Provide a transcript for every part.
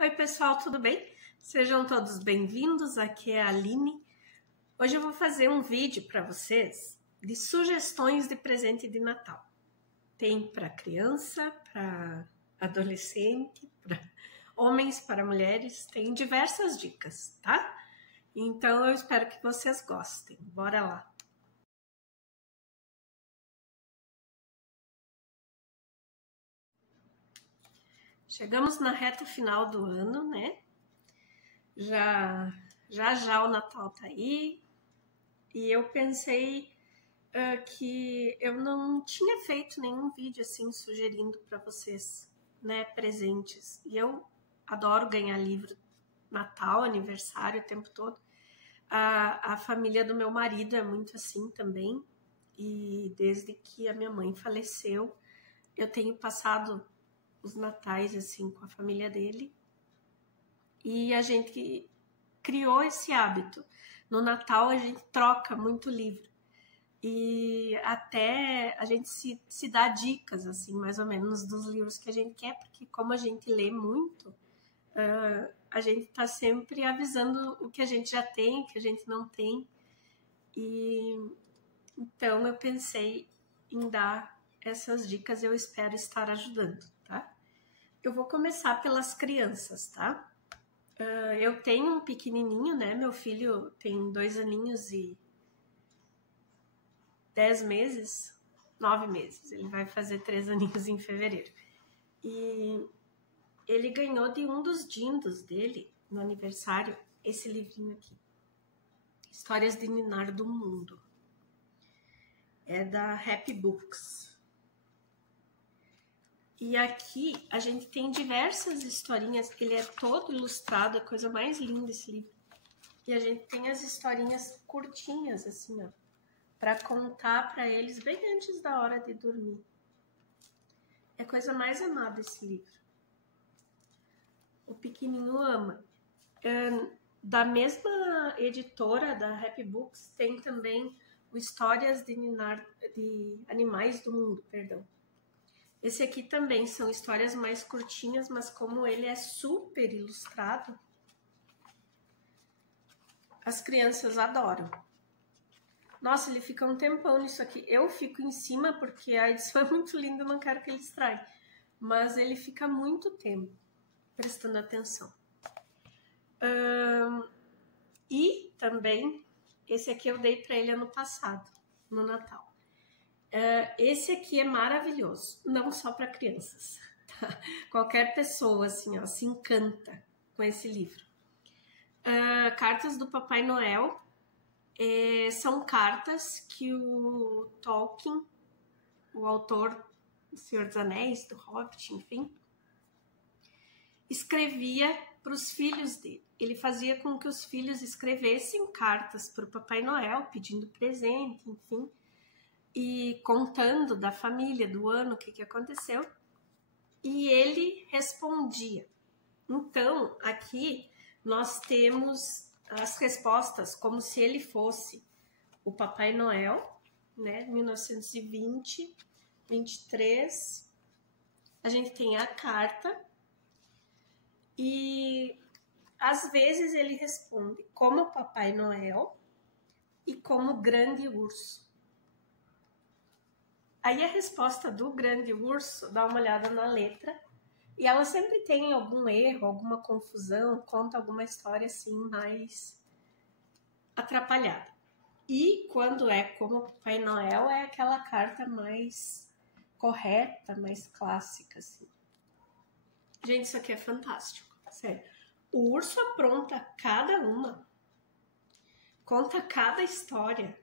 Oi pessoal, tudo bem? Sejam todos bem-vindos, aqui é a Aline. Hoje eu vou fazer um vídeo para vocês de sugestões de presente de Natal. Tem para criança, para adolescente, para homens, para mulheres, tem diversas dicas, tá? Então eu espero que vocês gostem. Bora lá! Chegamos na reta final do ano, né? Já o Natal tá aí e eu pensei que eu não tinha feito nenhum vídeo assim sugerindo para vocês, né, presentes. E eu adoro ganhar livro Natal, aniversário, o tempo todo. A família do meu marido é muito assim também. E desde que a minha mãe faleceu, eu tenho passado os natais assim com a família dele. E a gente criou esse hábito. No Natal a gente troca muito livro. E até a gente se dá dicas, assim, mais ou menos, dos livros que a gente quer, porque como a gente lê muito, a gente tá sempre avisando o que a gente já tem, o que a gente não tem. E então eu pensei em dar essas dicas, eu espero estar ajudando, tá? Eu vou começar pelas crianças, tá? Eu tenho um pequenininho, né? Meu filho tem 2 aninhos e 10 meses, 9 meses. Ele vai fazer 3 aninhos em fevereiro. E ele ganhou de um dos dindos dele, no aniversário, esse livrinho aqui. Histórias de Ninar do Mundo. É da Happy Books. E aqui a gente tem diversas historinhas. Ele é todo ilustrado, é a coisa mais linda esse livro. E a gente tem as historinhas curtinhas, assim, ó, para contar para eles bem antes da hora de dormir. É a coisa mais amada esse livro. O pequenininho ama. Da mesma editora, da Happy Books, tem também o Histórias de Animais do Mundo, perdão. Esse aqui também são histórias mais curtinhas, mas como ele é super ilustrado, as crianças adoram. Nossa, ele fica um tempão nisso aqui. Eu fico em cima porque a edição é muito linda, eu não quero que ele estrague. Mas ele fica muito tempo prestando atenção. E também, esse aqui eu dei para ele ano passado, no Natal. Esse aqui é maravilhoso, não só para crianças. Tá? Qualquer pessoa assim, ó, se encanta com esse livro. Cartas do Papai Noel. São cartas que o Tolkien, o autor do Senhor dos Anéis, do Hobbit, enfim, escrevia para os filhos dele. Ele fazia com que os filhos escrevessem cartas para o Papai Noel, pedindo presente, enfim, e contando da família, do ano, o que aconteceu, e ele respondia. Então, aqui nós temos as respostas como se ele fosse o Papai Noel, né, 1920, 23, a gente tem a carta e às vezes ele responde como Papai Noel e como Grande Urso. Aí a resposta do Grande Urso, dá uma olhada na letra, e ela sempre tem algum erro, alguma confusão, conta alguma história assim mais atrapalhada. E quando é como Papai Noel, é aquela carta mais correta, mais clássica, assim. Gente, isso aqui é fantástico, sério. O urso apronta cada uma, conta cada história.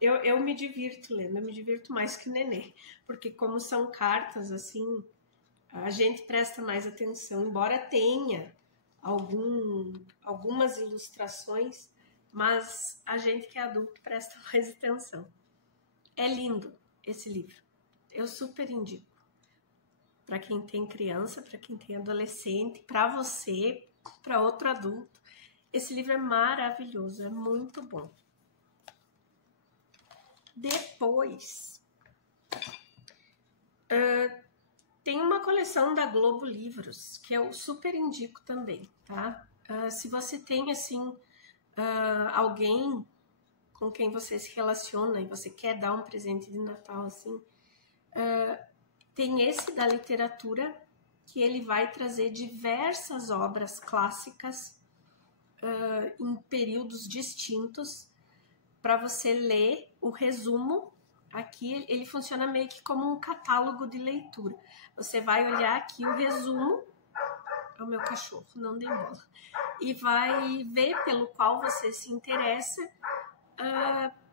Eu me divirto lendo, eu me divirto mais que o Nenê, porque como são cartas, assim, a gente presta mais atenção, embora tenha algumas ilustrações, mas a gente que é adulto presta mais atenção. É lindo esse livro, eu super indico. Para quem tem criança, para quem tem adolescente, para você, para outro adulto. Esse livro é maravilhoso, é muito bom. Depois, Tem uma coleção da Globo Livros que eu super indico também, tá? Se você tem, assim, alguém com quem você se relaciona e você quer dar um presente de Natal, assim, tem esse da literatura, que ele vai trazer diversas obras clássicas em períodos distintos para você ler o resumo. Aqui ele funciona meio que como um catálogo de leitura. Você vai olhar aqui o resumo, é o meu cachorro, não dê bola, e vai ver pelo qual você se interessa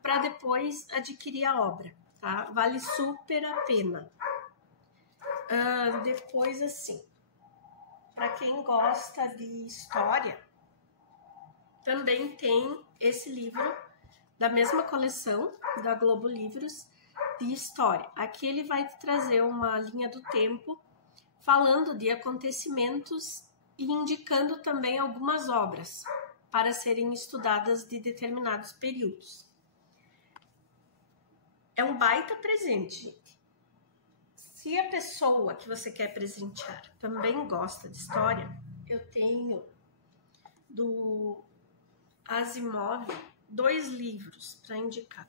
para depois adquirir a obra, tá? Vale super a pena. Depois, assim, para quem gosta de história, também tem esse livro da mesma coleção da Globo Livros de história. Aqui ele vai te trazer uma linha do tempo falando de acontecimentos e indicando também algumas obras para serem estudadas de determinados períodos. É um baita presente, gente. Se a pessoa que você quer presentear também gosta de história, eu tenho do Asimov 2 livros para indicar.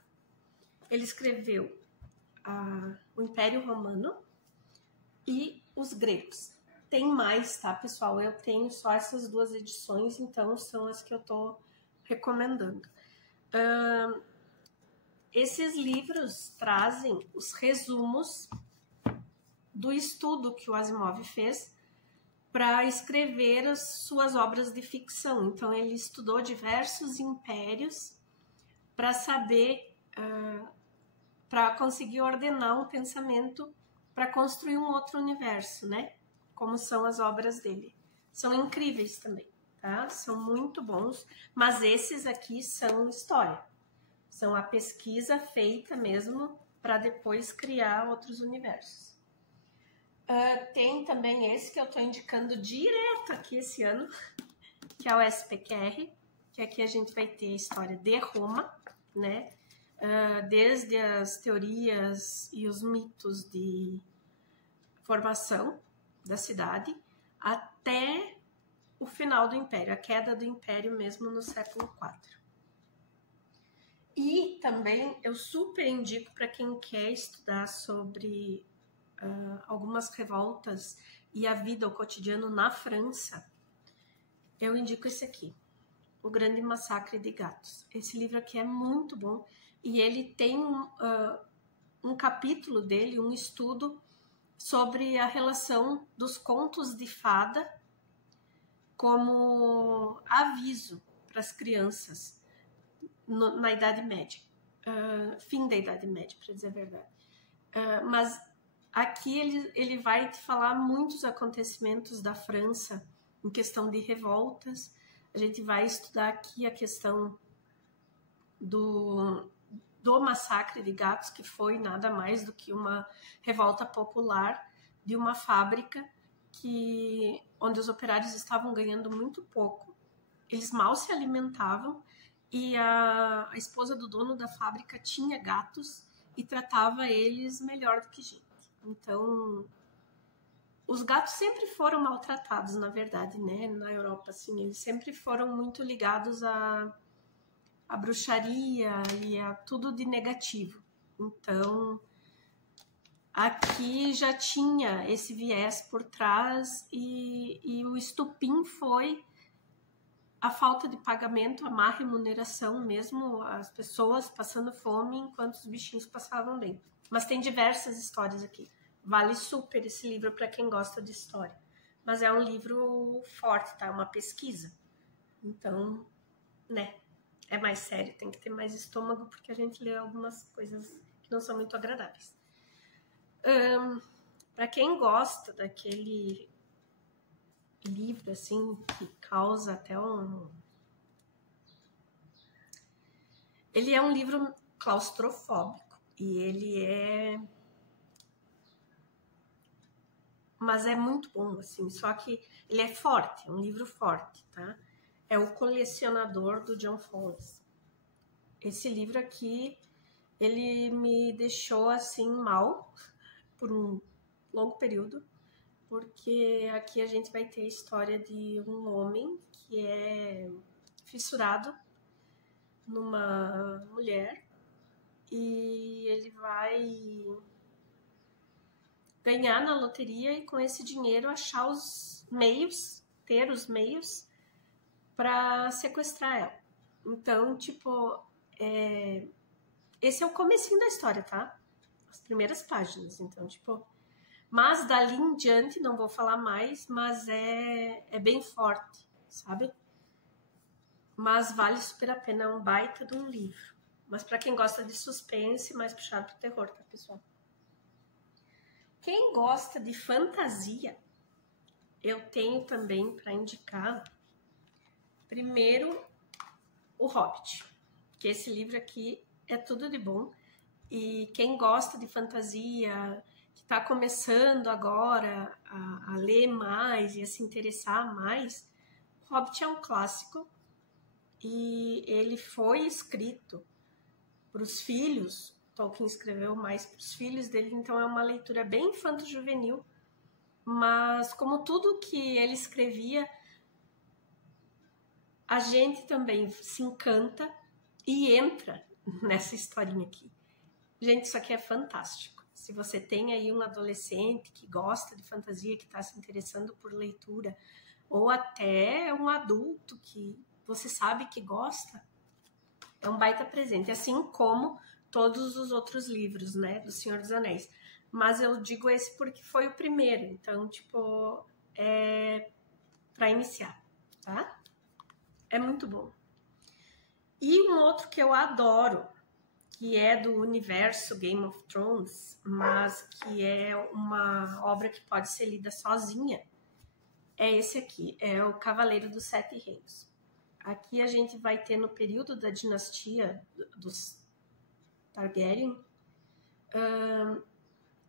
Ele escreveu o Império Romano e os gregos. Tem mais, tá, pessoal? Eu tenho só essas 2 edições, então são as que eu tô recomendando. Esses livros trazem os resumos do estudo que o Asimov fez para escrever as suas obras de ficção. Então, ele estudou diversos impérios para saber, para conseguir ordenar um pensamento para construir um outro universo, né? Como são as obras dele. São incríveis também, tá? São muito bons, mas esses aqui são história. São a pesquisa feita mesmo para depois criar outros universos. Tem também esse que eu estou indicando direto aqui esse ano, que é o SPQR, que aqui a gente vai ter a história de Roma, né? Desde as teorias e os mitos de formação da cidade até o final do Império, a queda do Império mesmo no século IV. E também eu super indico para quem quer estudar sobre algumas revoltas e a vida, o cotidiano na França, eu indico esse aqui, O Grande Massacre de Gatos. Esse livro aqui é muito bom e ele tem um capítulo dele, um estudo sobre a relação dos contos de fada como aviso para as crianças na Idade Média, fim da Idade Média, para dizer a verdade. Mas aqui ele vai te falar muitos acontecimentos da França em questão de revoltas. A gente vai estudar aqui a questão do massacre de gatos, que foi nada mais do que uma revolta popular de uma fábrica onde os operários estavam ganhando muito pouco, eles mal se alimentavam e a esposa do dono da fábrica tinha gatos e tratava eles melhor do que gente. Então, os gatos sempre foram maltratados, na verdade, né? Na Europa, assim, eles sempre foram muito ligados à bruxaria e a tudo de negativo. Então, aqui já tinha esse viés por trás e o estupim foi a falta de pagamento, a má remuneração mesmo, as pessoas passando fome enquanto os bichinhos passavam bem. Mas tem diversas histórias aqui. Vale super esse livro para quem gosta de história. Mas é um livro forte, tá? É uma pesquisa. Então, né? É mais sério, tem que ter mais estômago porque a gente lê algumas coisas que não são muito agradáveis. Para quem gosta daquele livro assim que causa até ele é um livro claustrofóbico e mas é muito bom assim, só que ele é forte, é um livro forte, tá? É O Colecionador, do John Fowles. Esse livro aqui ele me deixou assim mal por um longo período. porque aqui a gente vai ter a história de um homem que é fissurado numa mulher e ele vai ganhar na loteria e com esse dinheiro achar os meios, ter os meios para sequestrar ela. Então, tipo, esse é o comecinho da história, tá? As primeiras páginas, então, tipo... Mas dali em diante, não vou falar mais, mas é bem forte, sabe? Mas vale super a pena, é um baita de um livro. Mas para quem gosta de suspense, mais puxado pro terror, tá, pessoal? Quem gosta de fantasia, eu tenho também para indicar, primeiro, O Hobbit, que esse livro aqui é tudo de bom. E quem gosta de fantasia, que está começando agora a ler mais e a se interessar mais, O Hobbit é um clássico e ele foi escrito para os filhos, Tolkien escreveu mais para os filhos dele, então é uma leitura bem infanto-juvenil, mas como tudo que ele escrevia, a gente também se encanta e entra nessa historinha aqui. Gente, isso aqui é fantástico. Se você tem aí um adolescente que gosta de fantasia, que está se interessando por leitura, ou até um adulto que você sabe que gosta, é um baita presente, assim como todos os outros livros, né, do Senhor dos Anéis. Mas eu digo esse porque foi o primeiro, então, tipo, é para iniciar, tá? É muito bom. E um outro que eu adoro, que é do universo Game of Thrones, mas que é uma obra que pode ser lida sozinha, é esse aqui, é o Cavaleiro dos Sete Reinos. Aqui a gente vai ter no período da dinastia dos Targaryen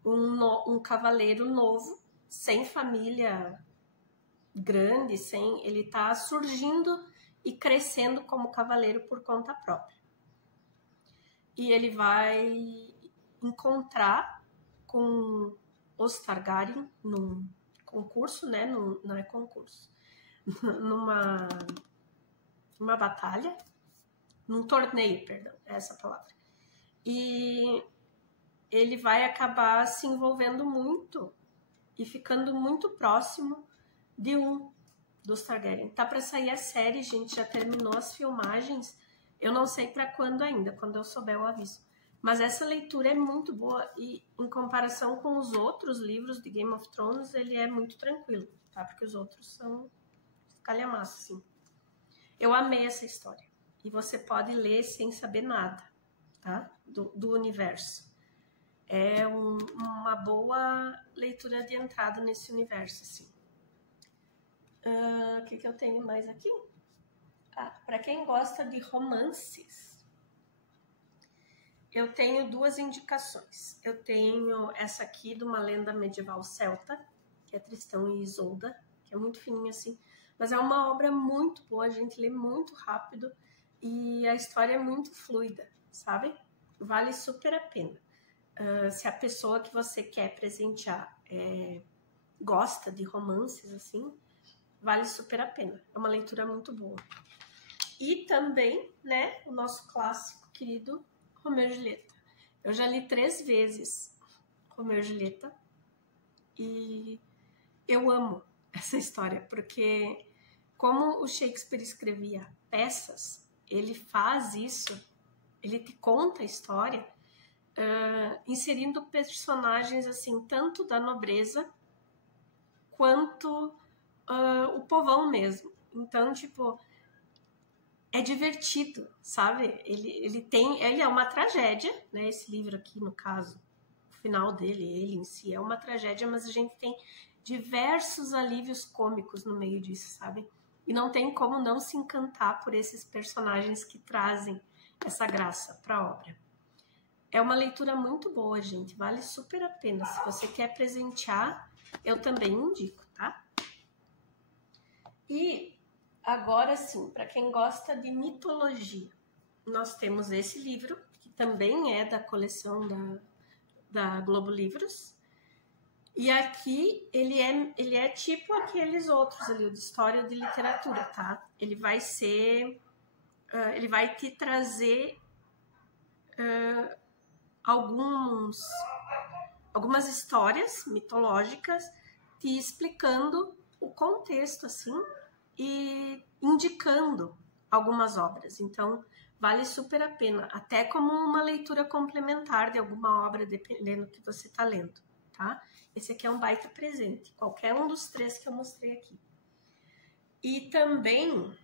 um cavaleiro novo, sem família grande, ele tá surgindo e crescendo como cavaleiro por conta própria. E ele vai encontrar com os Targaryen num concurso, né? Não é concurso. numa batalha, num torneio, perdão, é essa palavra. E ele vai acabar se envolvendo muito e ficando muito próximo de um dos Targaryen. Tá para sair a série, gente, já terminou as filmagens. Eu não sei para quando ainda, quando eu souber eu aviso. Mas essa leitura é muito boa e em comparação com os outros livros de Game of Thrones, ele é muito tranquilo, tá? Porque os outros são calhamaço, assim. Eu amei essa história. E você pode ler sem saber nada, tá? Do universo. É uma boa leitura de entrada nesse universo, assim. O que eu tenho mais aqui? Para quem gosta de romances, eu tenho duas indicações. Eu tenho essa aqui de uma lenda medieval celta, que é Tristão e Isolda, que é muito fininha assim, mas é uma obra muito boa, a gente lê muito rápido e a história é muito fluida, sabe? Vale super a pena. Se a pessoa que você quer presentear gosta de romances assim, vale super a pena. É uma leitura muito boa. E também, né, o nosso clássico querido Romeu e Julieta. Eu já li 3 vezes Romeu e Julieta e eu amo essa história, porque como o Shakespeare escrevia peças, ele faz isso, ele te conta a história inserindo personagens assim, tanto da nobreza quanto o povão mesmo. Então, tipo, é divertido, sabe? Ele é uma tragédia, né? Esse livro aqui, no caso, o final dele, ele em si é uma tragédia, mas a gente tem diversos alívios cômicos no meio disso, sabe? E não tem como não se encantar por esses personagens que trazem essa graça para a obra. É uma leitura muito boa, gente. Vale super a pena. Se você quer presentear, eu também indico, tá? E agora sim, para quem gosta de mitologia, nós temos esse livro, que também é da coleção da Globo Livros, E aqui ele é tipo aqueles outros ali, o de história ou de literatura, tá? Ele vai te trazer algumas histórias mitológicas te explicando o contexto, assim, e indicando algumas obras. Então, vale super a pena, até como uma leitura complementar de alguma obra, dependendo do que você está lendo, tá? Esse aqui é um baita presente, qualquer um dos 3 que eu mostrei aqui. E também,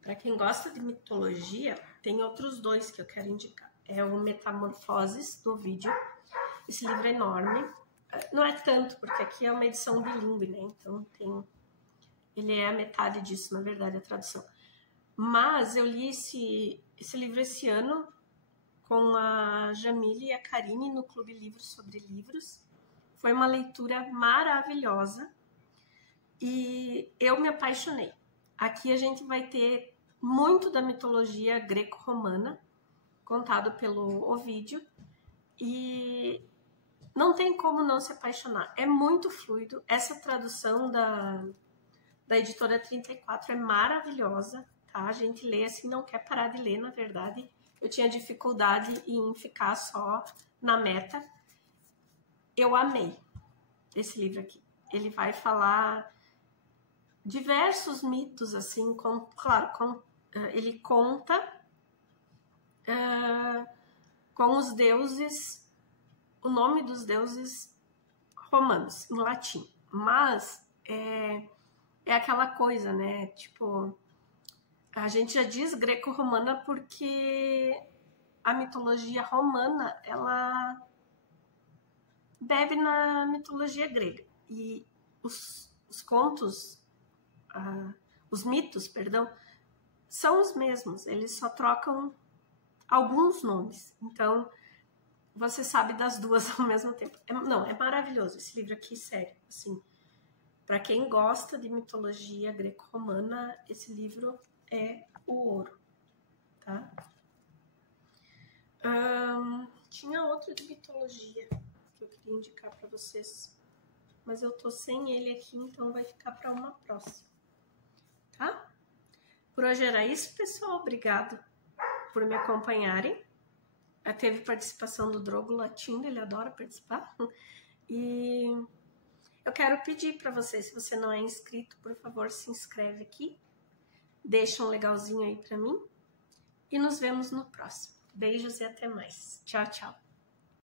para quem gosta de mitologia, tem outros 2 que eu quero indicar. É o Metamorfoses, do Ovídio. Esse livro é enorme. Não é tanto, porque aqui é uma edição bilíngue, né? Então ele é a metade disso, na verdade, a tradução. Mas eu li esse livro esse ano com a Jamile e a Karine no Clube Livros sobre Livros. Foi uma leitura maravilhosa e eu me apaixonei. Aqui a gente vai ter muito da mitologia greco-romana, contado pelo Ovídio, e não tem como não se apaixonar. É muito fluido. Essa tradução da editora 34 é maravilhosa, tá? A gente lê assim, não quer parar de ler, na verdade. Eu tinha dificuldade em ficar só na meta. Eu amei esse livro aqui. Ele vai falar diversos mitos, assim, ele conta com os deuses, o nome dos deuses romanos, em latim. Mas é aquela coisa, né? Tipo, a gente já diz greco-romana porque a mitologia romana, ela bebe na mitologia grega. E os contos, os mitos, perdão, são os mesmos. Eles só trocam alguns nomes. Então, você sabe das duas ao mesmo tempo. É maravilhoso esse livro aqui, sério. Assim, para quem gosta de mitologia greco-romana, esse livro é o ouro, tá? Tinha outro de mitologia que eu queria indicar para vocês, mas eu tô sem ele aqui, então vai ficar para uma próxima, tá? Por hoje era isso, pessoal. Obrigado por me acompanharem. Teve participação do Drogo latindo, ele adora participar. E eu quero pedir para você, se você não é inscrito, por favor, se inscreve aqui. Deixa um legalzinho aí para mim. E nos vemos no próximo. Beijos e até mais. Tchau, tchau.